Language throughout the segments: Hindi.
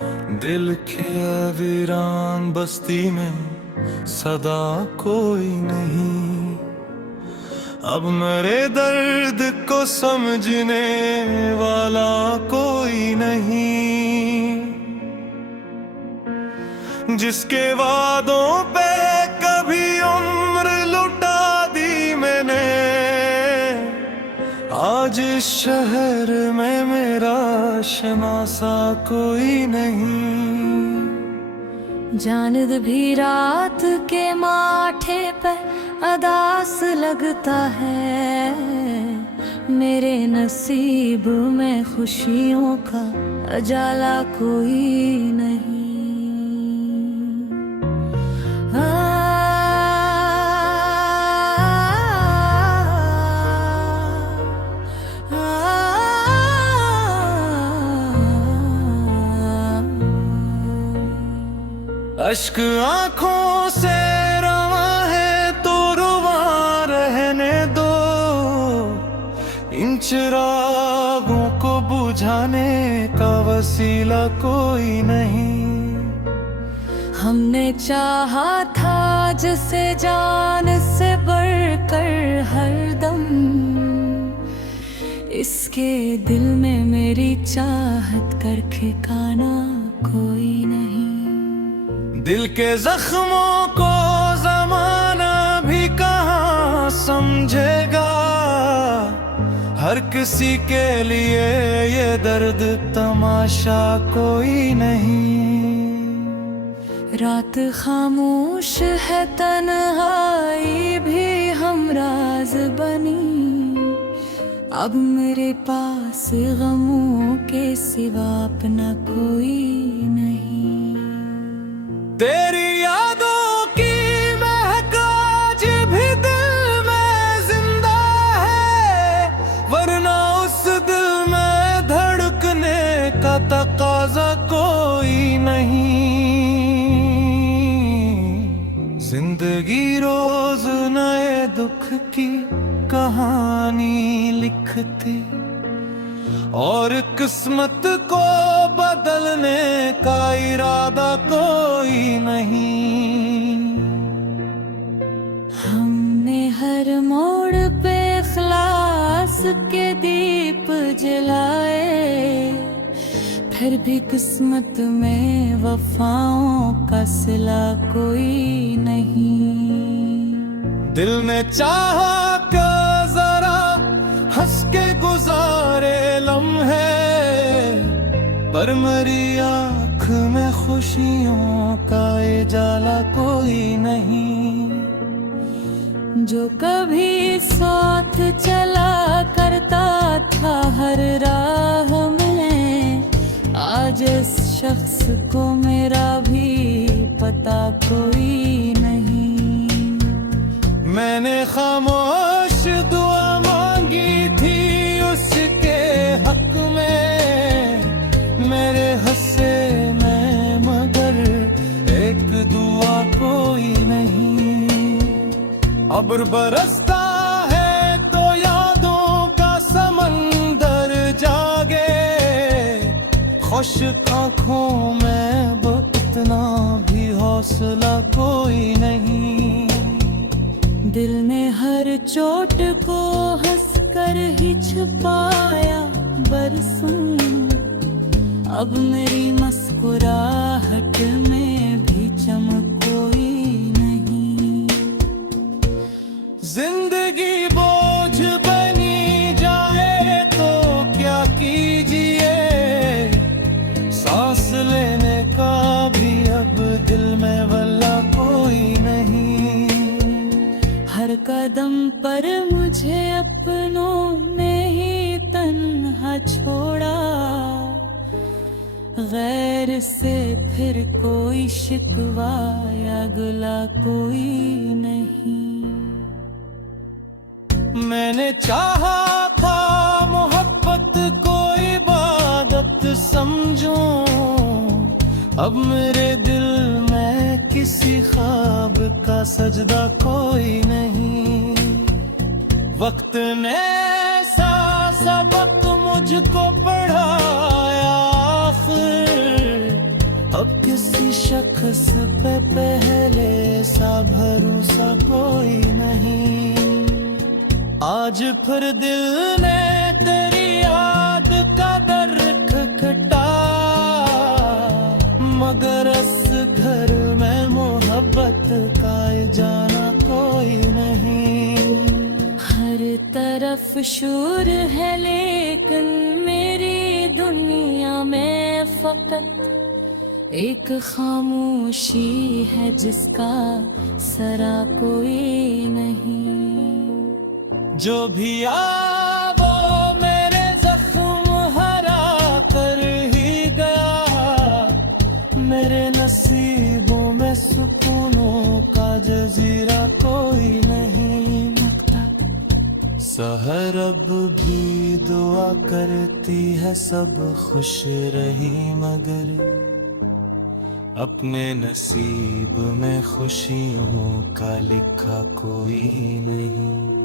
दिल के वीरान बस्ती में सदा कोई नहीं। अब मेरे दर्द को समझने वाला कोई नहीं। जिसके वादों पे कभी उम्र लुटा दी मैंने, आज इस शहर में मेरा शनासा कोई नहीं। जानिद भी रात के माथे पे अदास लगता है, मेरे नसीब में खुशियों का अजाला कोई नहीं। अश्क आंखों से रवा है तो रुवा रहने दो, इन चिरागों को बुझाने का वसीला कोई नहीं। हमने चाहा था जिसे जान से बढ़कर हरदम, इसके दिल में मेरी चाहत कर ठिकाना कोई नहीं। दिल के जख्मों को जमाना भी कहाँ समझेगा, हर किसी के लिए ये दर्द तमाशा कोई नहीं। रात खामोश है तन्हाई भी हमराज बनी, अब मेरे पास गमों के सिवा अपना कोई नहीं। तेरी यादों की महक आज भी दिल में जिंदा है, वरना उस दिल में धड़कने का तकाजा कोई नहीं। जिंदगी रोज नए दुख की कहानी लिखती, और किस्मत को बदलने का इरादा कोई नहीं। हमने हर मोड़ पे इखलास के दीप जलाए, फिर भी किस्मत में वफाओं का सिला कोई नहीं। दिल ने चाहा कि जरा हंस के गुजारे लम्हे, पर मेरी आँख में खुशियों का उजाला कोई नहीं। जो कभी साथ चला करता था हर राह में, आज इस शख्स को मेरा भी पता कोई नहीं। मैंने खामोश दुआ मांगी थी उसके हक में, मेरे हंसे में मगर एक दुआ कोई नहीं। अब्र बरसता है तो यादों का समंदर जागे, खुश्क आँखों में वो इतना भी हौसला कोई नहीं। दिल ने हर चोट को हंसकर ही छुपाया बरसों, अब मेरी मुस्कुराहट में भी चमक कोई नहीं। जिंदगी बोझ बनी जाए तो क्या कीजिए, सांस लेने का भी अब दिल में वल्ला कोई नहीं। हर कदम पर मुझे अपनों ने ही तन्हा छोड़ा, गैर से फिर कोई शिकवा या गिला कोई नहीं। मैंने चाहा था मोहब्बत को इबादत समझूं, अब मेरे दिल में किसी ख्वाब का सजदा कोई नहीं। वक्त ने ऐसा सबक मुझको पढ़ाया, आखिर किसी शख्स पे पहले सा भरोसा कोई नहीं। आज फिर दिल ने तेरी याद का दर खटखटा, मगर इस घर में मोहब्बत का जाना कोई नहीं। हर तरफ शोर है लेकिन मेरी दुनिया में फकत एक खामोशी है जिसका सरा कोई नहीं। जो भी आ वो मेरे जख्म हरा कर ही गया, मेरे नसीबों में सुकूनों का जजीरा कोई नहीं। सहर अब भी दुआ करती है सब खुश रही, मगर अपने नसीब में खुशियों का लिखा कोई नहीं।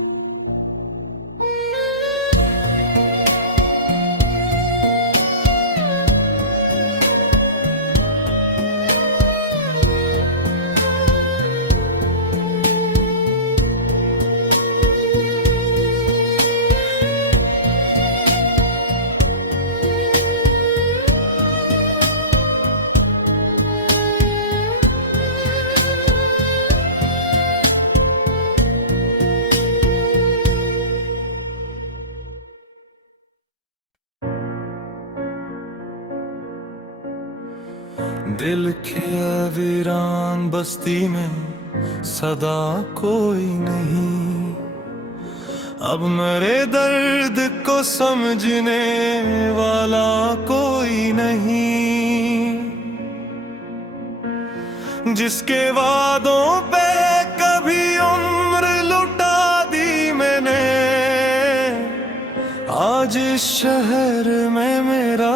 दिल के वीरान बस्ती में सदा कोई नहीं, अब मेरे दर्द को समझने वाला कोई नहीं। जिसके वादों पे कभी उम्र लुटा दी मैंने, आज इस शहर में मेरा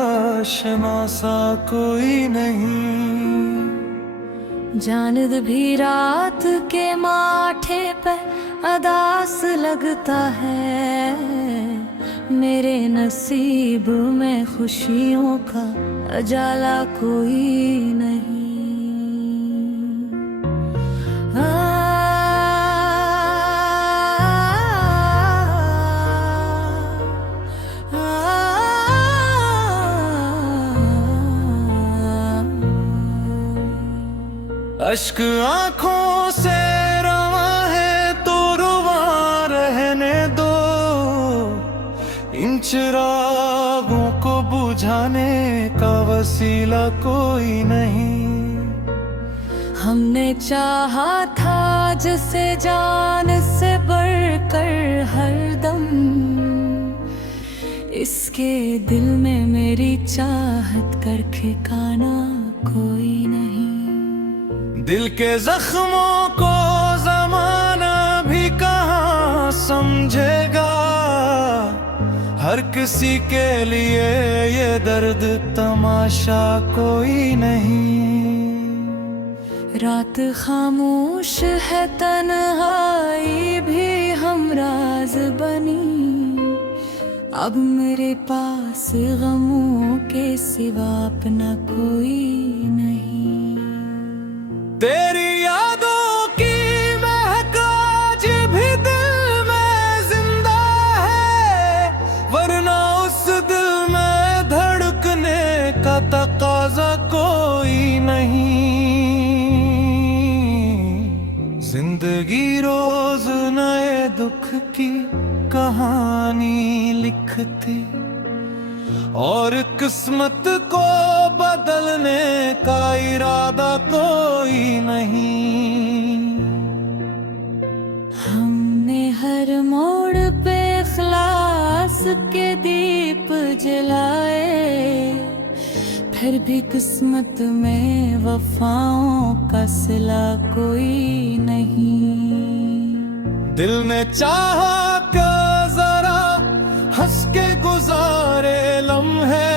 शनासा कोई नहीं। जानिद भी रात के माथे पे अदास लगता है, मेरे नसीब में खुशियों का उजाला कोई नहीं। अश्क आंखों से रवा है तो रुवा रहने दो, इन चिरागों को बुझाने का वसीला कोई नहीं। हमने चाहा था जिसे जान से बढ़कर हरदम, इसके दिल में मेरी चाहत कर ठिकाना कोई नहीं। दिल के जख्मों को जमाना भी कहाँ समझेगा, हर किसी के लिए ये दर्द तमाशा कोई नहीं। रात खामोश है तन्हाई भी हमराज बनी, अब मेरे पास गमों के सिवा अपना कोई नहीं। तेरी यादों की महक आज भी दिल में जिंदा है, वरना उस दिल में धड़कने का तकाजा कोई नहीं। जिंदगी रोज नए दुख की कहानी लिखती, और किस्मत को बदलने का इरादा कोई नहीं। हमने हर मोड़ पे इखलास के दीप जलाए, फिर भी किस्मत में वफाओं का सिला कोई नहीं। दिल ने चाहा कि जरा हंस के गुजारे लम्हे,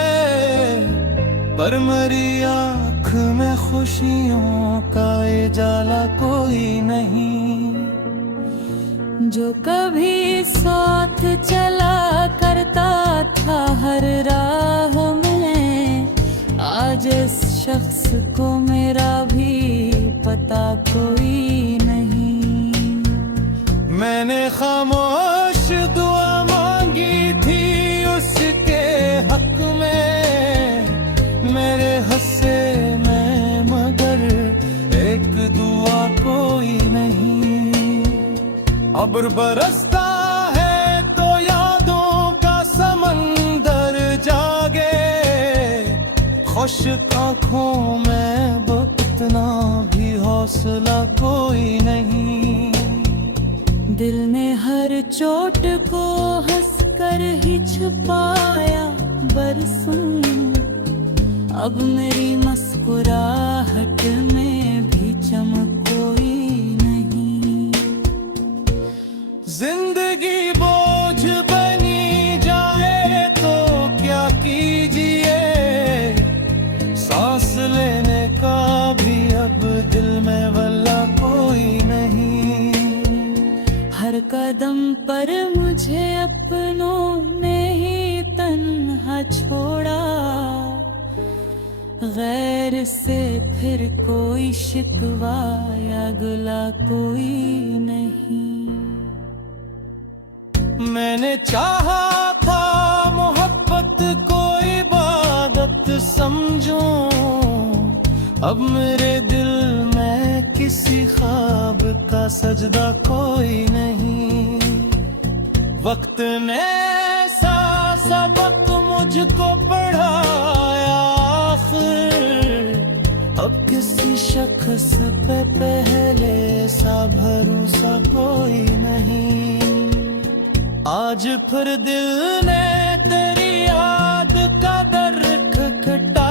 पर मेरी आँख में खुशियों का उजाला कोई नहीं। जो कभी साथ चला करता था हर राह में, आज इस शख्स को मैं करता कोई नहीं। मैंने खामोश दुआ मांगी थी उसके हक में, मेरे हंसे में मगर एक दुआ कोई नहीं। अब्र बरसता है तो यादों का समंदर जागे, खुश्क आँखों में वो इतना भी हौसला कोई नहीं। दिल ने हर चोट को हंसकर ही छुपाया बरसों, अब मेरी मुस्कुराहट में भी चमक कोई नहीं। जिंदगी बोझ बनी जाए तो क्या कीजिए, सांस लेने का भी अब दिल में वल्ला कोई नहीं। हर कदम पर मुझे अपनों ने ही तन्हा छोड़ा, गैर से फिर कोई शिकवा या गिला कोई नहीं। मैंने चाहा था मोहब्बत को इबादत समझूं, अब मेरे दिल में किसी ख्वाब का सजदा कोई नहीं। वक्त ने ऐसा सबक मुझको पढ़ाया आखिर, अब किसी शख्स पे पहले सा भरोसा कोई नहीं। आज फिर दिल ने तेरी याद का दर खटखटा,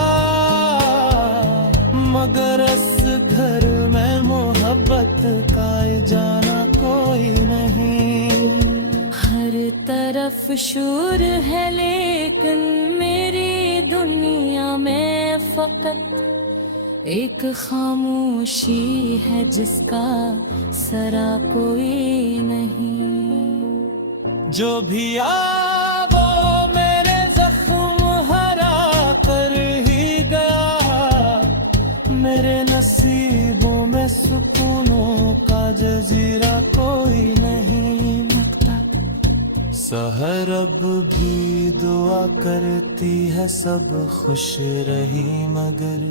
मगर इस घर में मोहब्बत का जाना कोई नहीं। हर तरफ शोर है लेकिन मेरी दुनिया में फकत एक खामोशी है जिसका सरा कोई नहीं। जो भी आ वो मेरे जख्म हरा कर ही गया, मेरे नसीबों में सुकूनों का जजीरा कोई नहीं लगता। सहर अब भी दुआ करती है सब खुश रही, मगर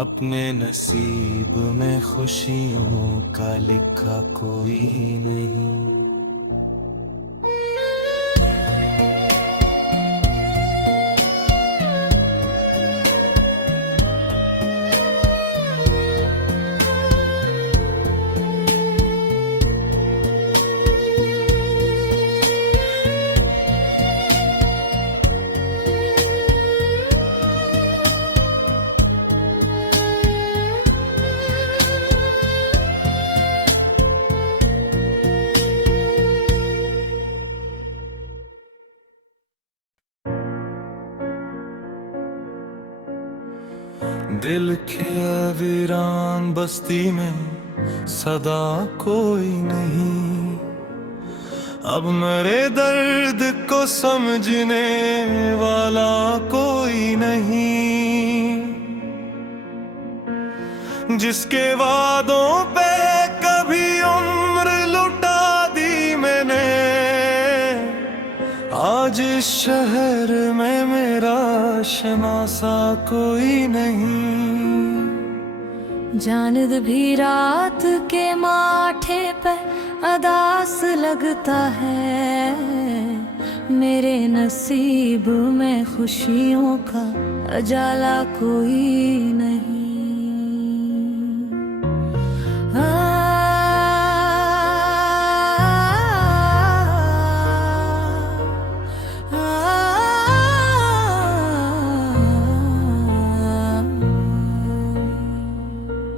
अपने नसीब में खुशियों का लिखा कोई नहीं। दिल के वीरान बस्ती में सदा कोई नहीं, अब मेरे दर्द को समझने वाला कोई नहीं। जिसके वादों पे कभी उम्र लुटा दी मैंने, आज इस शहर में मेरा शनासा कोई नहीं। जानिद भी रात के माथे पे अदास लगता है, मेरे नसीब में खुशियों का अजाला कोई नहीं।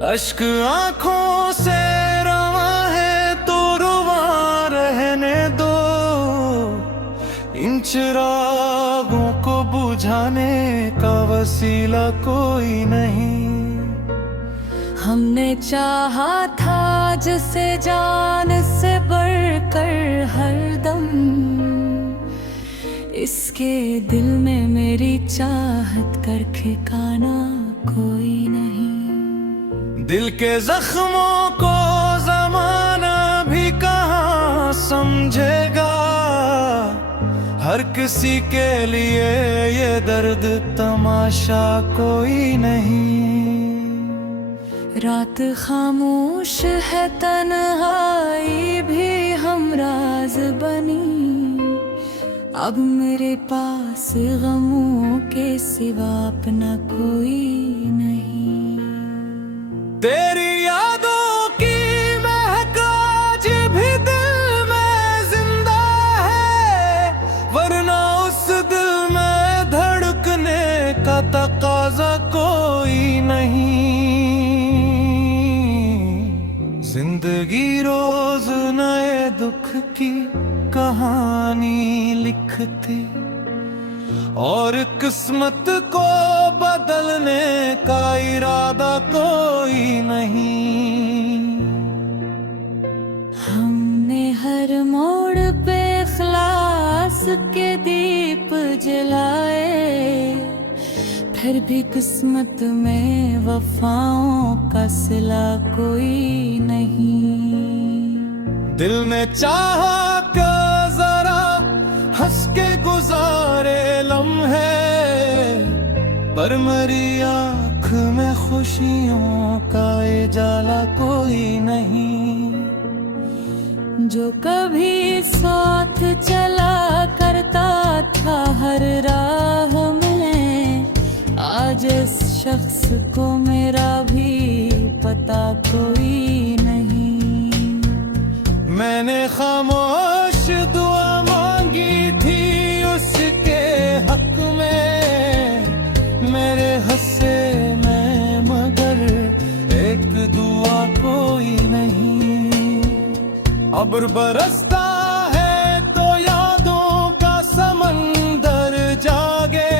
अश्क आँखों से रवा है तो रुवा रहने दो, इन चिरागों को बुझाने का वसीला कोई नहीं। हमने चाहा था जिसे जान से बढ़कर हरदम, इसके दिल में मेरी चाहत कर ठिकाना कोई नहीं। दिल के जख्मों को जमाना भी कहाँ समझेगा। हर किसी के लिए ये दर्द तमाशा कोई नहीं। रात खामोश है, तन्हाई भी हमराज बनी। अब मेरे पास गमों के सिवा अपना कोई नहीं। तेरी यादों की महक आज भी दिल में जिंदा है, वरना उस दिल में धड़कने का तकाजा कोई नहीं। जिंदगी रोज नए दुख की कहानी लिखती, और किस्मत को बदलने का इरादा कोई नहीं। हमने हर मोड़ पे इखलास के दीप जलाए, फिर भी किस्मत में वफाओं का सिला कोई नहीं। दिल ने चाहा कि जरा हंस के गुजारे लम्हे, पर मेरी आँख में खुशियों का उजाला कोई नहीं। जो कभी साथ चला करता था हर राह में, आज इस शख्स को मेरा भी पता कोई नहीं। मैंने खामोश दुआ मांगी थी उसके हक में, मेरे हंसे में मगर एक दुआ कोई नहीं। अब्र बरसता है तो यादों का समंदर जागे,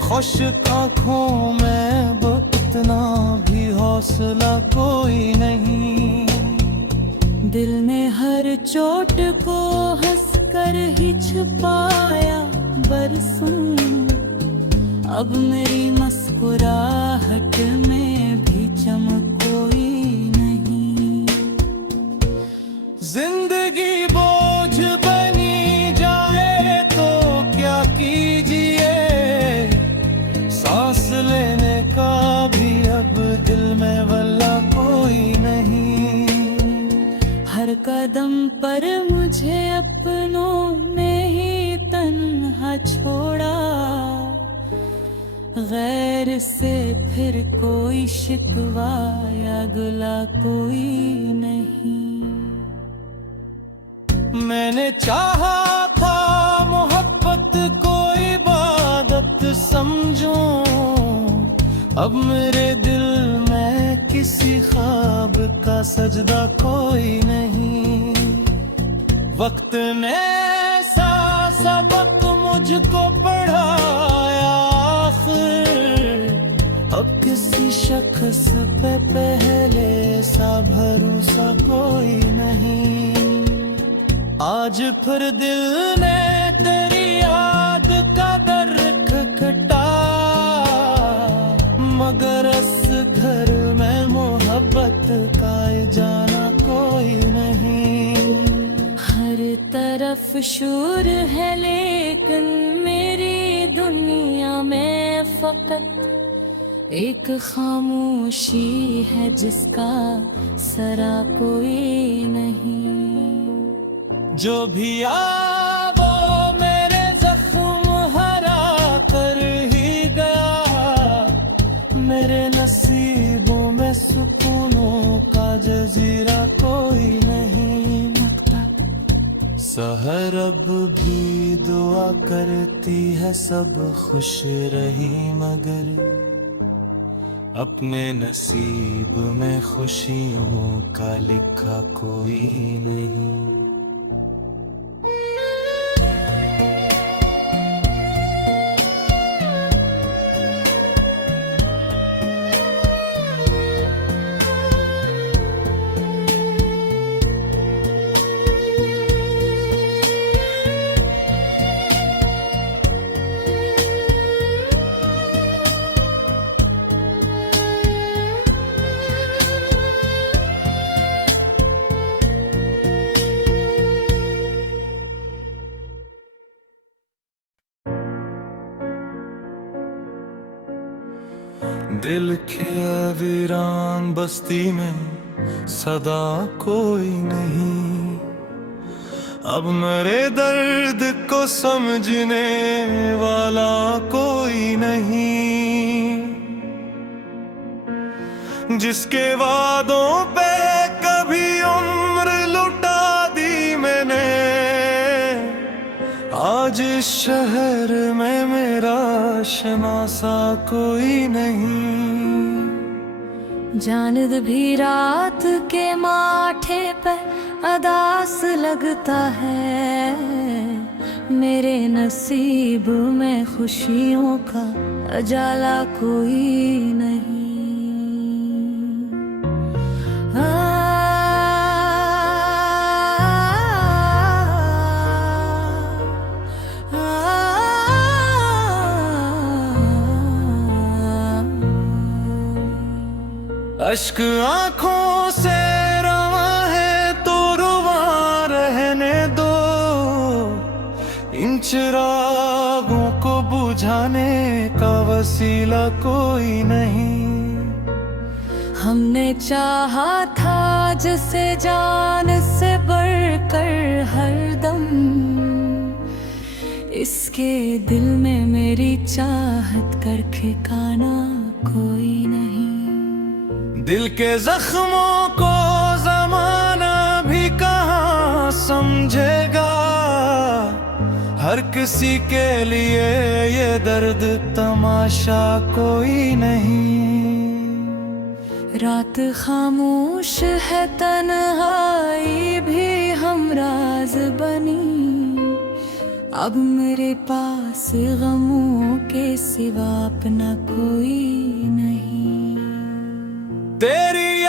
खुश्क आँखों में वो इतना भी हौसला कोई नहीं। दिल ने हर चोट को हंसकर ही छुपाया बरसों, अब मेरी मुस्कुराहट में भी चमक कोई नहीं। जिंदगी बोझ बनी जाए तो क्या कीजिए, सांस लेने का भी अब दिल में वल्ला कोई नहीं। हर कदम पर मुझे अपनों ने ही तन्हा छोड़ा, गैर से फिर कोई शिकवा या गिला कोई नहीं। मैंने चाहा था मोहब्बत को इबादत समझूं, अब मेरे दिल में किसी ख्वाब का सजदा कोई नहीं। वक्त ने ऐसा सबक मुझको पढ़ाया आखिर, अब किसी शख्स पे पहले सा भरोसा कोई नहीं। आज फिर दिल ने तेरी याद का दर खटखटा, मगर इस घर में मोहब्बत का जाना कोई नहीं। हर तरफ शोर है लेकिन मेरी दुनिया में फकत एक खामोशी है जिसका सरा कोई नहीं। जो भी आ वो मेरे जख्म हरा कर ही गया, मेरे नसीबों में सुकूनों का जजीरा कोई नहीं मकता। सहर अब भी दुआ करती है सब खुश रही, मगर अपने नसीब में खुशियों का लिखा कोई नहीं। दिल के वीरान बस्ती में सदा कोई नहीं। अब मेरे दर्द को समझने वाला कोई नहीं। जिसके वादों पे कभी उम्र लुटा दी मैंने, आज इस शहर में मेरा शनासा कोई नहीं। जानिद भी रात के माथे पर अदास लगता है, मेरे नसीब में खुशियों का उजाला कोई नहीं। अश्क आंखों से रवा है तो रुवा रहने दो, इन चिरागों को बुझाने का वसीला कोई नहीं। हमने चाहा था जिसे जान से बढ़कर हरदम, इसके दिल में मेरी चाहत कर ठिकाना कोई नहीं। दिल के जख्मों को जमाना भी कहाँ समझेगा, हर किसी के लिए ये दर्द तमाशा कोई नहीं। रात खामोश है तन्हाई भी हमराज बनी, अब मेरे पास गमों के सिवा अपना कोई नहीं। तेरी